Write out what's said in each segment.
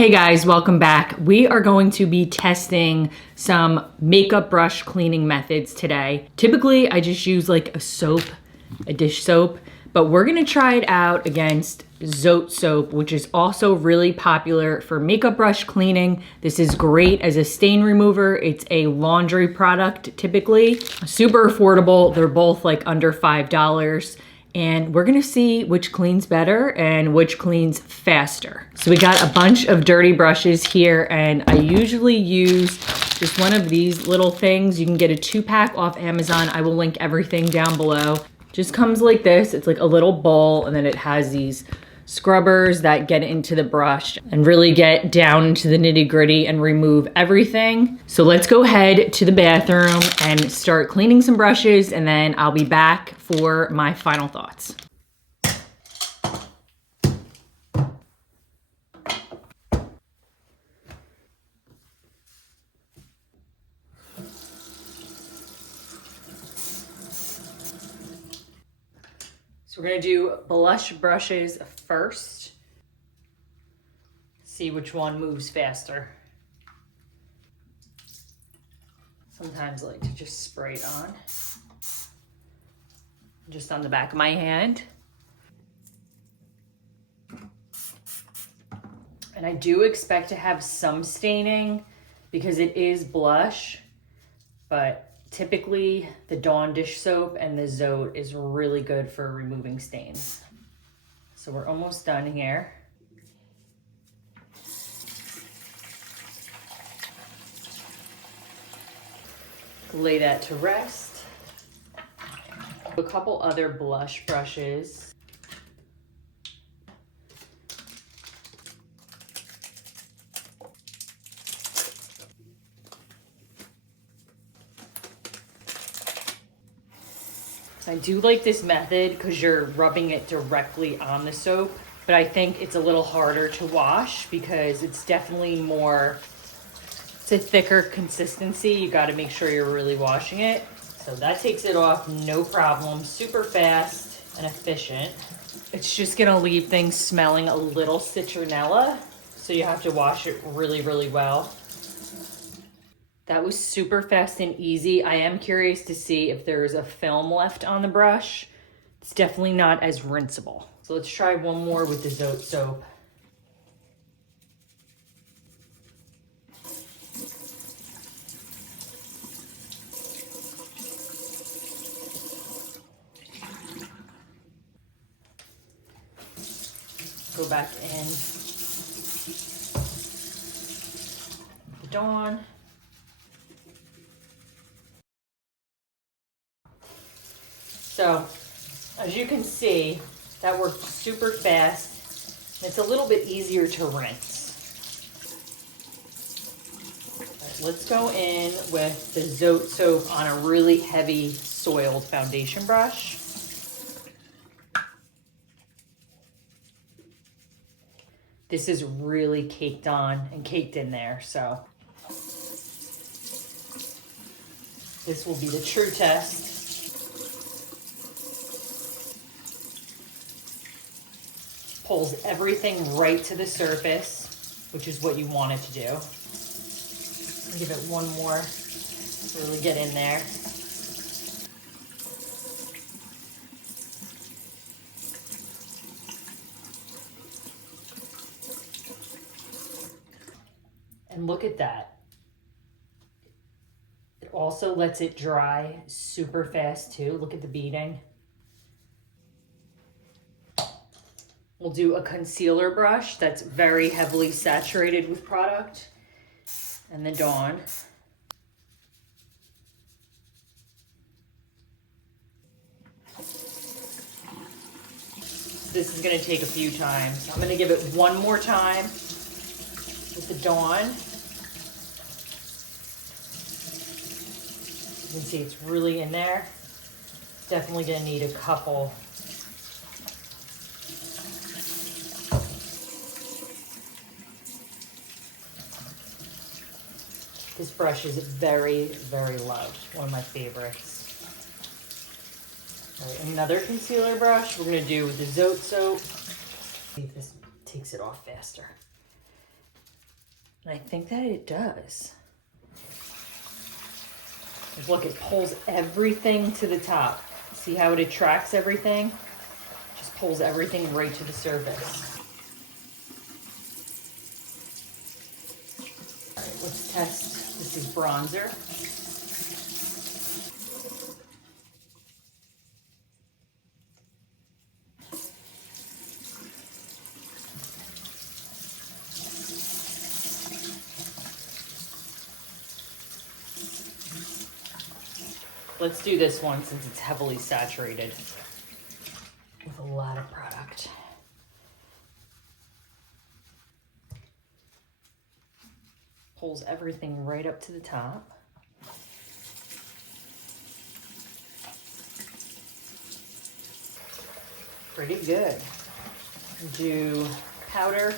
Hey guys, welcome back. We are going to be testing some makeup brush cleaning methods today. Typically, I just use like a soap, a dish soap, but we're gonna try it out against ZOTE soap, which is also really popular for makeup brush cleaning. This is great as a stain remover. It's a laundry product typically. Super affordable. They're both like under $5. And we're gonna see which cleans better and which cleans faster. So we got a bunch of dirty brushes here, and I usually use just one of these little things. You can get a 2-pack off Amazon. I will link everything down below. Just comes like this. It's like a little bowl, and then it has these scrubbers that get into the brush and really get down into the nitty-gritty and remove everything. So let's go ahead to the bathroom and start cleaning some brushes, and then I'll be back for my final thoughts. So we're gonna do blush brushes first. See which one moves faster. Sometimes I like to just spray it on. Just on the back of my hand. And I do expect to have some staining because it is blush, but typically the Dawn dish soap and the ZOTE is really good for removing stains. So we're almost done here. Lay that to rest. A couple other blush brushes. I do like this method because you're rubbing it directly on the soap, but I think it's a little harder to wash because it's definitely more, it's a thicker consistency. You got to make sure you're really washing it. So that takes it off, no problem. Super fast and efficient. It's just gonna leave things smelling a little citronella, so you have to wash it really, really well. That was super fast and easy. I am curious to see if there's a film left on the brush. It's definitely not as rinsable. So let's try one more with the ZOTE soap. Go back in. Dawn. So, as you can see, that worked super fast. It's a little bit easier to rinse. Right, let's go in with the ZOTE soap on a really heavy soiled foundation brush. This is really caked on and caked in there, so this will be the true test. Pulls everything right to the surface, which is what you want it to do. I'll give it one more, really get in there. And look at that. It also lets it dry super fast too. Look at the beading. We'll do a concealer brush that's very heavily saturated with product. And the Dawn. This is gonna take a few times. I'm gonna give it one more time with the Dawn. You can see it's really in there. Definitely gonna need a couple. This brush is very, very loved. One of my favorites. All right, another concealer brush we're gonna do with the ZOTE soap. See if this takes it off faster. And I think that it does. Look, it pulls everything to the top. See how it attracts everything? Just pulls everything right to the surface. All right, let's test. This is bronzer. Let's do this one since it's heavily saturated with a lot of product. Pulls everything right up to the top. Pretty good. Do powder.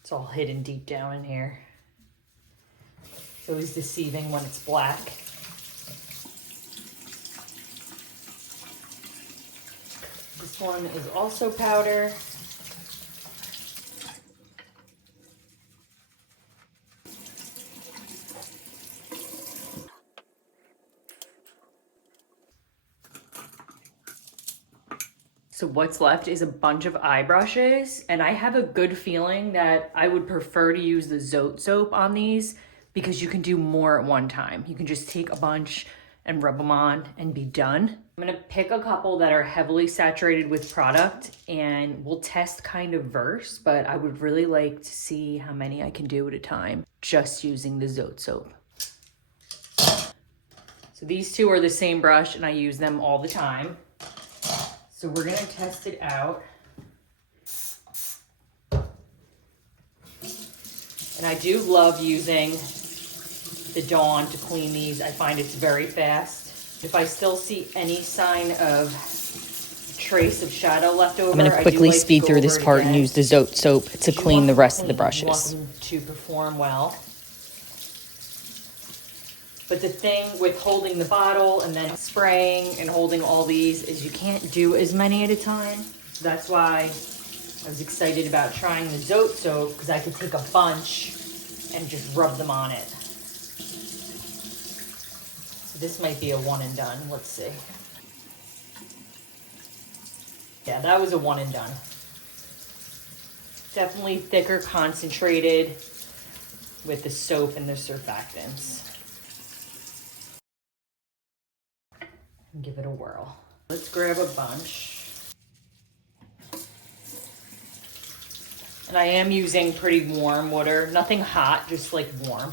It's all hidden deep down in here. It's always deceiving when it's black. This one is also powder. So what's left is a bunch of eye brushes, and I have a good feeling that I would prefer to use the ZOTE soap on these because you can do more at one time. You can just take a bunch and rub them on and be done. I'm gonna pick a couple that are heavily saturated with product and we'll test kind of verse, but I would really like to see how many I can do at a time just using the ZOTE soap. So these two are the same brush and I use them all the time. So we're gonna test it out. And I do love using the Dawn to clean these. I find it's very fast. If I still see any sign of trace of shadow left over, I'm going to quickly speed through this part and use the ZOTE soap to clean the rest of the brushes. You want them to perform well. But the thing with holding the bottle and then spraying and holding all these is you can't do as many at a time. So that's why I was excited about trying the ZOTE soap, because I could take a bunch and just rub them on it. So this might be a one and done. Let's see. Yeah, that was a one and done. Definitely thicker, concentrated with the soap and the surfactants. And give it a whirl. Let's grab a bunch. And I am using pretty warm water, nothing hot, just like warm.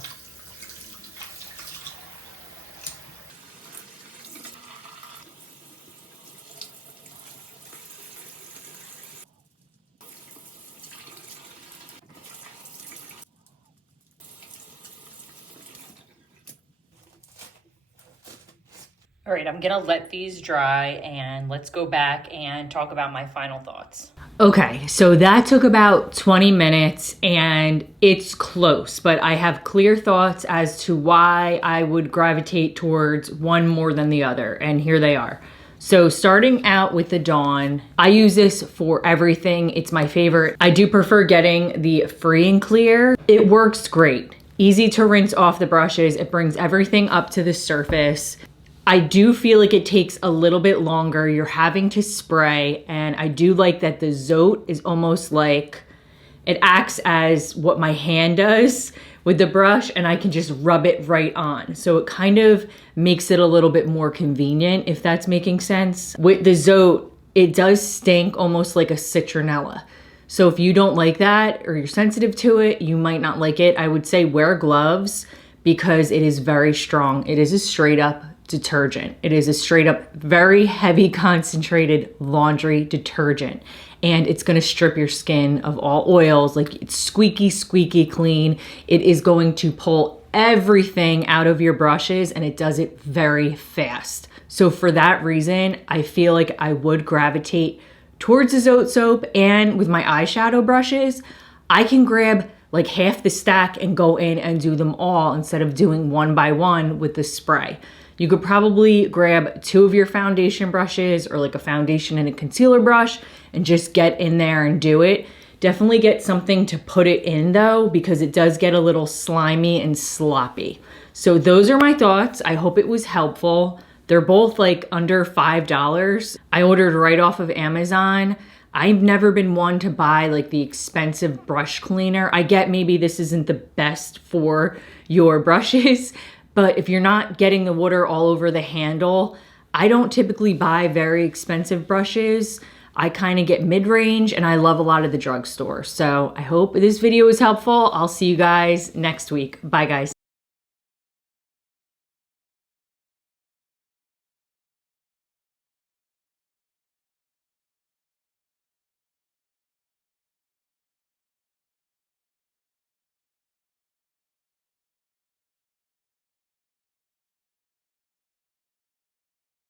All right, I'm gonna let these dry and let's go back and talk about my final thoughts. Okay, so that took about 20 minutes and it's close, but I have clear thoughts as to why I would gravitate towards one more than the other, and here they are. So starting out with the Dawn, I use this for everything. It's my favorite. I do prefer getting the Free and Clear. It works great. Easy to rinse off the brushes. It brings everything up to the surface. I do feel like it takes a little bit longer. You're having to spray, and I do like that the ZOTE is almost like, it acts as what my hand does with the brush, and I can just rub it right on. So it kind of makes it a little bit more convenient, if that's making sense. With the ZOTE, it does stink almost like a citronella. So if you don't like that or you're sensitive to it, you might not like it. I would say wear gloves because it is very strong. It is a straight up detergent. It is a straight up very heavy concentrated laundry detergent, and it's going to strip your skin of all oils. Like, it's squeaky clean. It is going to pull everything out of your brushes, and it does it very fast. So for that reason, I feel like I would gravitate towards the ZOTE soap. And with my eyeshadow brushes, I can grab like half the stack and go in and do them all instead of doing one by one with the spray. You could probably grab 2 of your foundation brushes or like a foundation and a concealer brush and just get in there and do it. Definitely get something to put it in though, because it does get a little slimy and sloppy. So those are my thoughts. I hope it was helpful. They're both like under $5. I ordered right off of Amazon. I've never been one to buy like the expensive brush cleaner. I get maybe this isn't the best for your brushes, but if you're not getting the water all over the handle, I don't typically buy very expensive brushes. I kind of get mid-range and I love a lot of the drugstore. So I hope this video was helpful. I'll see you guys next week. Bye guys.